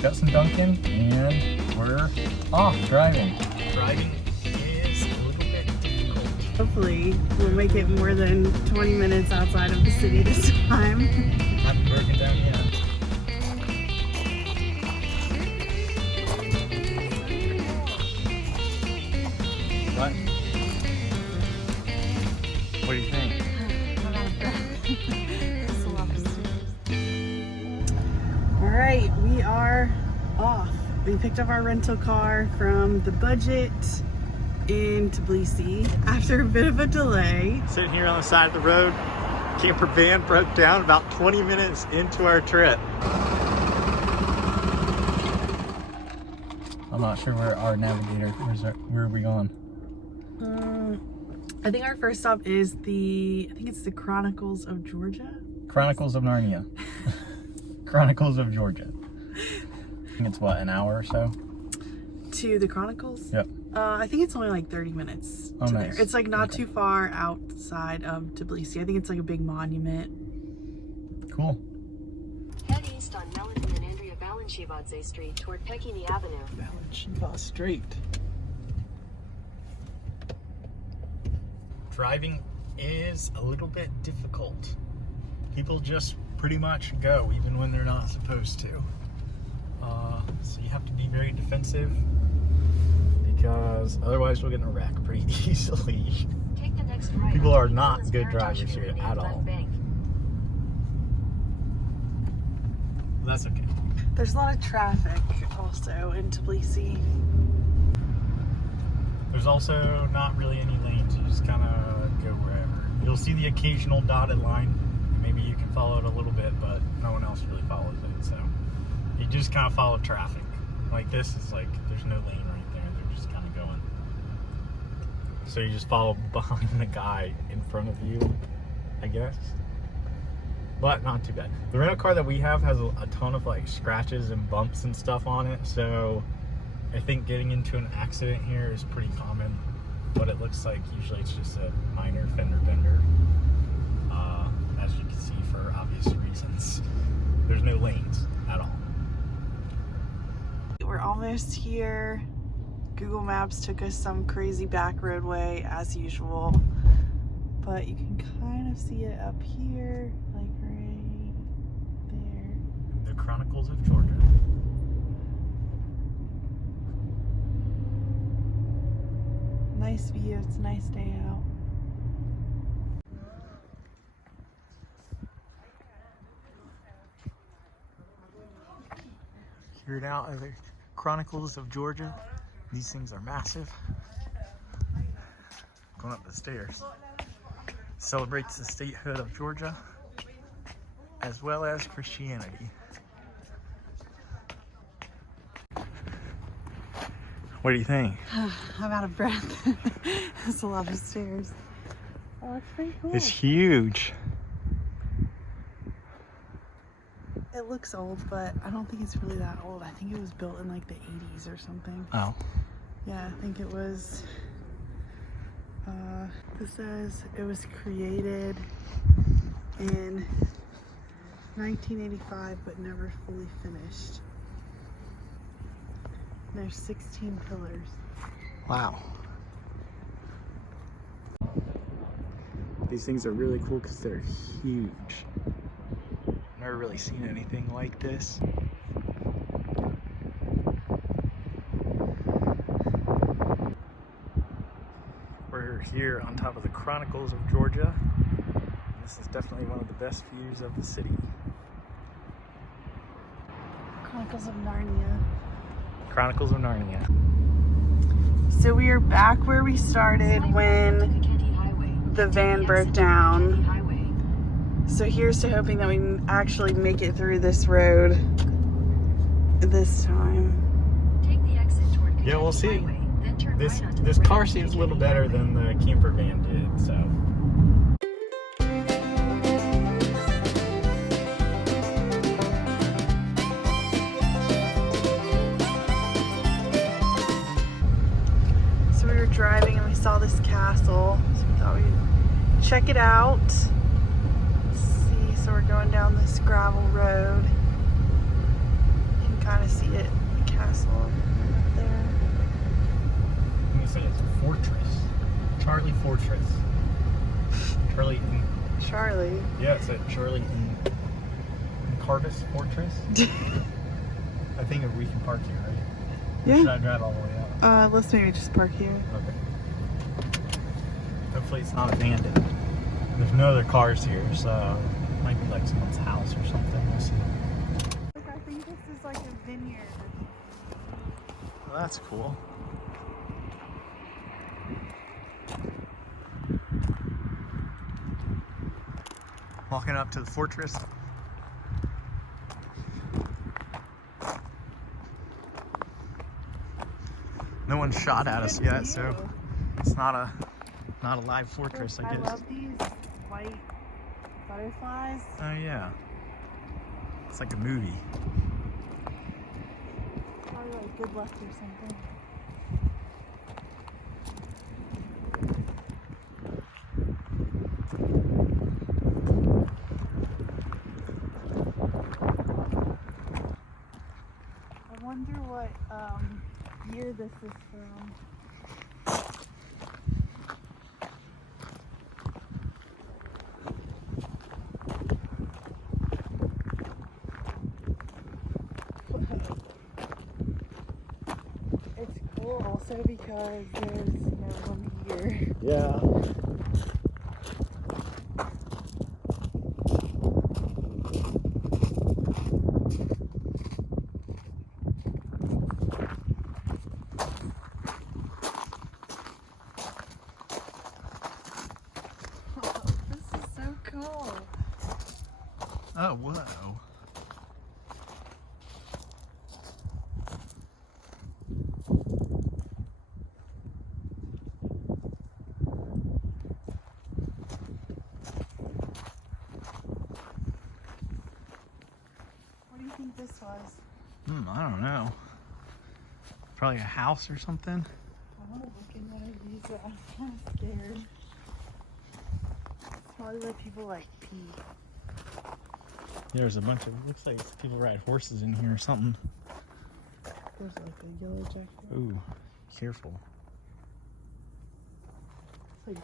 just got some Dunkin' and we're off driving. Driving is a little bit difficult. Hopefully we'll make it more than 20 minutes outside of the city this time. Haven't broken down yet. What? What do you think? Alright, we are off. We picked up our rental car from the Budget in Tbilisi after a bit of a delay. Sitting here on the side of the road, camper van broke down about 20 minutes into our trip. I'm not sure where our navigator, where are we going? I think our first stop is I think it's the Chronicles of Georgia. Chronicles of Narnia. Chronicles of Georgia. I think it's what, an hour or so? To the Chronicles? Yep. I think it's only like 30 minutes to nice. there. It's like not too far outside of Tbilisi. I think it's like a big monument. Cool. Head east on Melody and Andrea Balanchivadze Street toward Pekini Avenue. Balanchiva Street. Driving is a little bit difficult. People just pretty much go even when they're not supposed to. So you have to be very defensive because otherwise we'll get in a wreck pretty easily. Take the next right. People are not good drivers here at all. That's okay. There's a lot of traffic also in Tbilisi. There's also not really any lanes. You just kind of go wherever. You'll see the occasional dotted line. Maybe you can follow it a little bit, but no one else really follows it. So you just kind of follow traffic. Like this is like, there's no lane right there. They're just kind of going. So you just follow behind the guy in front of you, I guess. But not too bad. The rental car that we have has a ton of like scratches and bumps and stuff on it. So I think getting into an accident here is pretty common, but it looks like usually it's just a minor fender bender, as you can see for obvious reasons. There's no lanes at all. We're almost here. Google Maps took us some crazy back roadway as usual, but you can kind of see it up here, like right there. The Chronicles of Georgia. Nice view. It's a nice day out. Here now are the Chronicles of Georgia. These things are massive. Going up the stairs. Celebrates the statehood of Georgia as well as Christianity. What do you think? I'm out of breath. It's a lot of stairs. Oh, it's pretty cool. It's huge. It looks old, but I don't think it's really that old. I think it was built in like the 80s or something. Oh. Yeah, I think it was. It says it was created in 1985, but never fully finished. There's 16 pillars. Wow. These things are really cool because they're huge. Never really seen anything like this. We're here on top of the Chronicles of Georgia. This is definitely one of the best views of the city. Chronicles of Narnia. Chronicles of Narnia. So we are back where we started when the van broke down. So here's to hoping that we can actually make it through this road this time. Yeah, we'll see. This car seems a little better than the camper van did, so. So we were driving and we saw this castle, so we thought we'd check it out. So we're going down this gravel road. You can kind of see Fortress. Charlie and... Charlie. Yeah, it's at Charlie and Carvis Fortress. I think we can park here, right? Or should Yeah. I drive all the way out? Let's maybe just park here. Okay. Hopefully it's not abandoned. There's no other cars here, so it might be like someone's house or something. We'll see. Look, I think this is like a vineyard. Well, that's cool. Walking up to the fortress. No one shot at us yet, so it's not a live fortress, I I guess. love these white butterflies. Oh yeah. It's like a movie. Probably like good luck or something. I wonder what year this is from. It's cool also because there's no one here. Yeah. This is so cool. Oh, whoa. What do you think this was? I don't know. Probably a house or something. I want to look in one of these, but I'm kind of scared. It's probably where people like pee. There's a bunch of, looks like people ride horses in here or something. There's like a yellow jacket. Ooh, careful. It's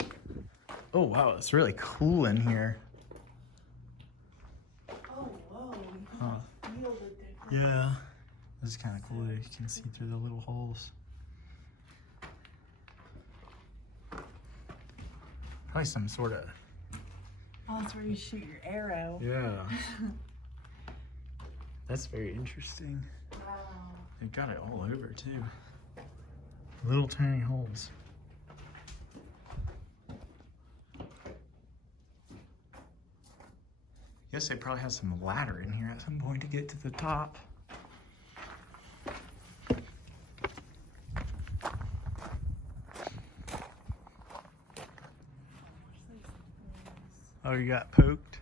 like, Oh wow, it's really cool in here. oh, whoa. Huh. Feel the difference. Yeah. This is kind of cool that you can see through the little holes. Probably some sort of... Oh, that's where you shoot your arrow. Yeah. That's very interesting. Wow. They got it all over too. Little tiny holes. Guess they probably have some ladder in here at some point to get to the top. Oh, you got poked?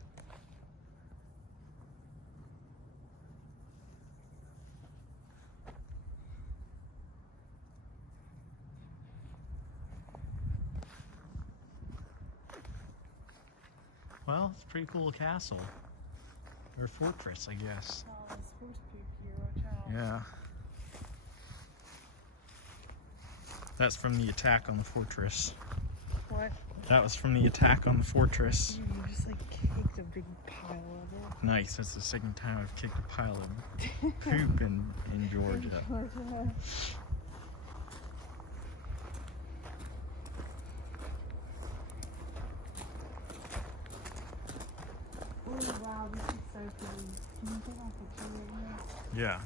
Well, it's a pretty cool castle. Or fortress, I guess. Oh, there's horse poop here. Watch out. Yeah. That's from the attack on the fortress. What? That was from the attack on the fortress. You just like kicked a big pile of it. Nice. That's the second time I've kicked a pile of poop in Georgia. Oh wow, this is so pretty. Can you take my picture right here? Yeah.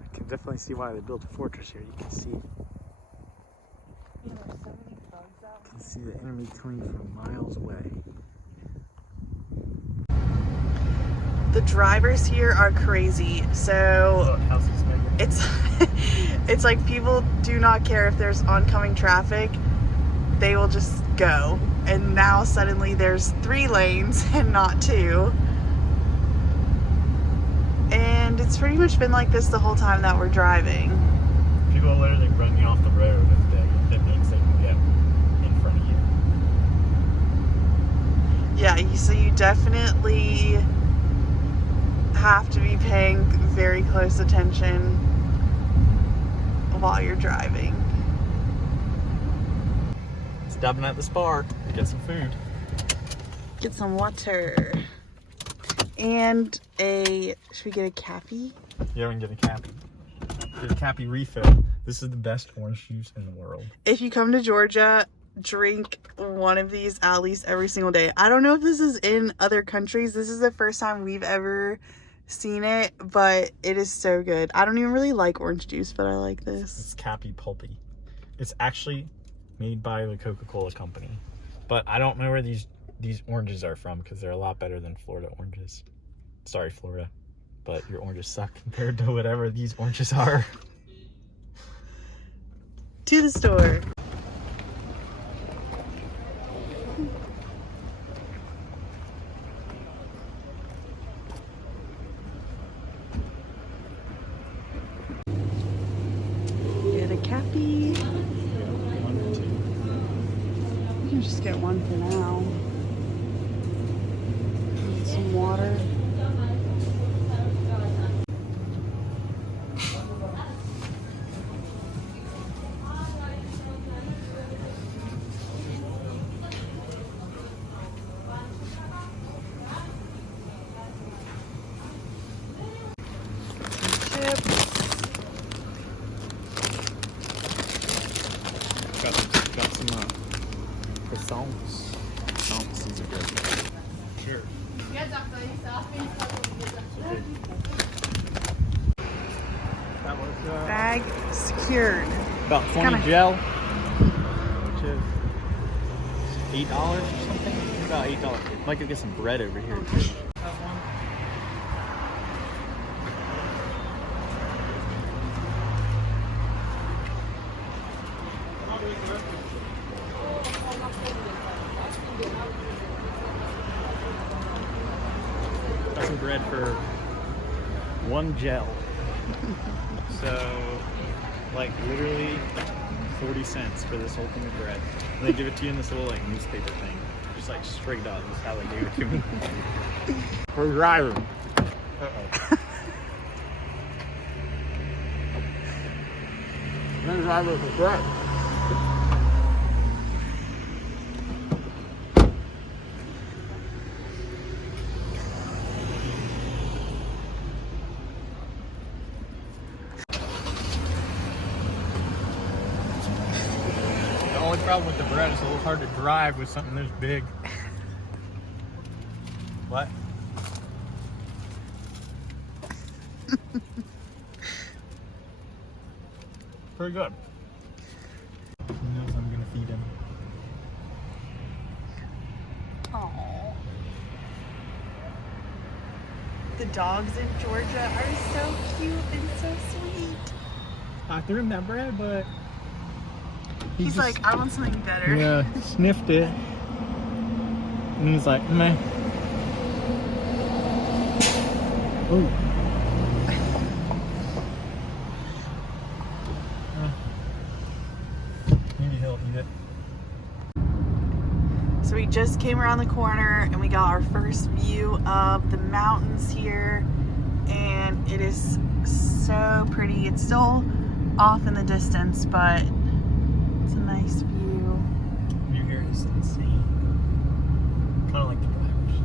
I can definitely see why they built a fortress here. You can see You know, there's so many bugs out can see the enemy coming from miles away. The drivers here are crazy. So it's it's like people do not care if there's oncoming traffic. They will just go. And now suddenly there's 3 lanes and not 2. And it's pretty much been like this the whole time that we're driving. People will literally run you off the road if it means they can get in front of you. Yeah, so you definitely have to be paying very close attention while you're driving. Stopping at the Spar to get some food. Get some water. And should we get a cappy? Yeah, we can get a cappy. Get a cappy refill. This is the best orange juice in the world. If you come to Georgia, drink one of these at least every single day. I don't know if this is in other countries. This is the first time we've ever seen it, but it is so good. I don't even really like orange juice, but I like this. It's cappy pulpy. It's actually made by the Coca-Cola company. But I don't know where these oranges are from because they're a lot better than Florida oranges. Sorry, Florida, but your oranges suck compared to whatever these oranges are. To the store. Get a cappy. We can just get one for now. Some water. Got some croissants. Croissants, these are good. Sure. That was Bag secured. about 20 kinda- gel, which is $8 or something. About $8. Might go get some bread over here too. Got some bread for 1 gel. So, like, literally 40 cents for this whole thing of bread. And they give it to you in this little, like, newspaper thing. Just, like, straight up. That's how they gave it to me. For driving. Uh-oh. Then drive it for bread. The only problem with the bread is a little hard to drive with something this big. What? Pretty good. He knows I'm gonna feed him. Aww. The dogs in Georgia are so cute and so sweet. I threw him that bread, but He's just- like, I want something better. yeah, sniffed it, and he's like, meh. Ooh. Maybe he'll eat it. So we just came around the corner and we got our first view of the mountains here, and it is so pretty. It's still off in the distance, but it's a nice view. View here is insane. Kind of like the drivers.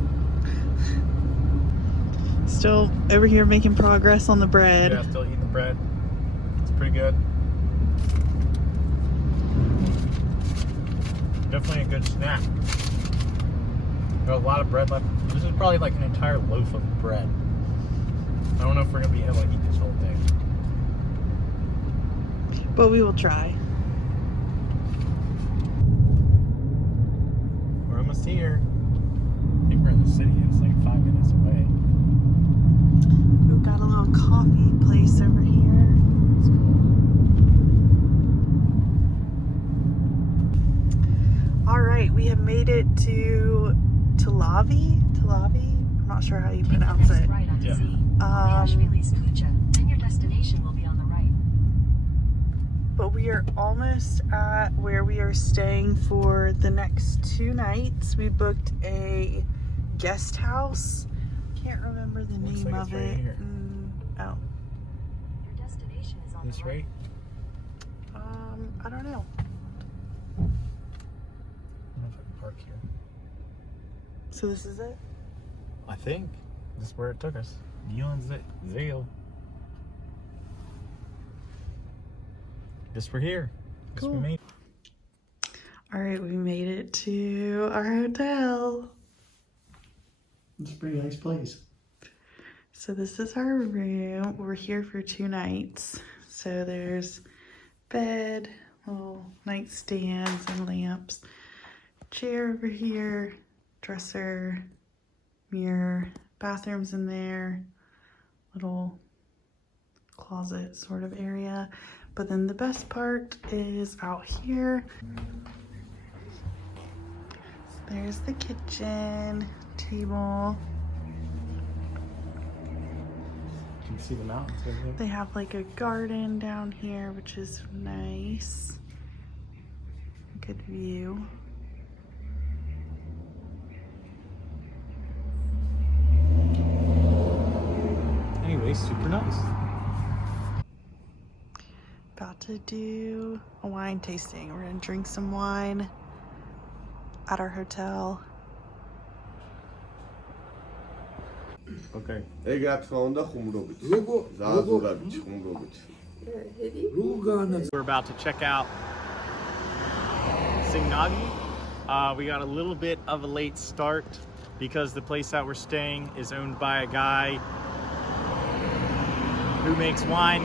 Still over here making progress on the bread. Yeah, still eating the bread. It's pretty good. Definitely a good snack. Got a lot of bread left. This is probably like an entire loaf of bread. I don't know if we're gonna be able to eat this whole thing. But we will try. We're almost here. I think we're in the city. It's like 5 minutes away. We've got a little coffee place over here. It's cool. All right, we have made it to telavi. I'm not sure how you pronounce it. Right onto Yeah. Z. Tbilisi, then your destination will be on the right. but we are almost at where we are staying for the next 2 nights. We booked a guest house. Can't remember the Looks name like of it's right it. here. Your Oh, destination is on This the right. right? I don't know. I don't know if I can park here. So this is it? I think this is where it took us. Zale. Guess we're here. Guess Cool. we made. All right, we made it to our hotel. It's a pretty nice place. So this is our room. We're here for 2 nights. So there's bed, little nightstands and lamps, chair over here, dresser, mirror, bathrooms in there, little closet sort of area. But then the best part is out here. So there's the kitchen, table. You can see the mountains over there. They have like a garden down here, which is nice. Good view. Anyway, super nice. About to do a wine tasting. We're gonna drink some wine at our hotel. Okay. We're about to check out Singnagi. We got a little bit of a late start because the place that we're staying is owned by a guy who makes wine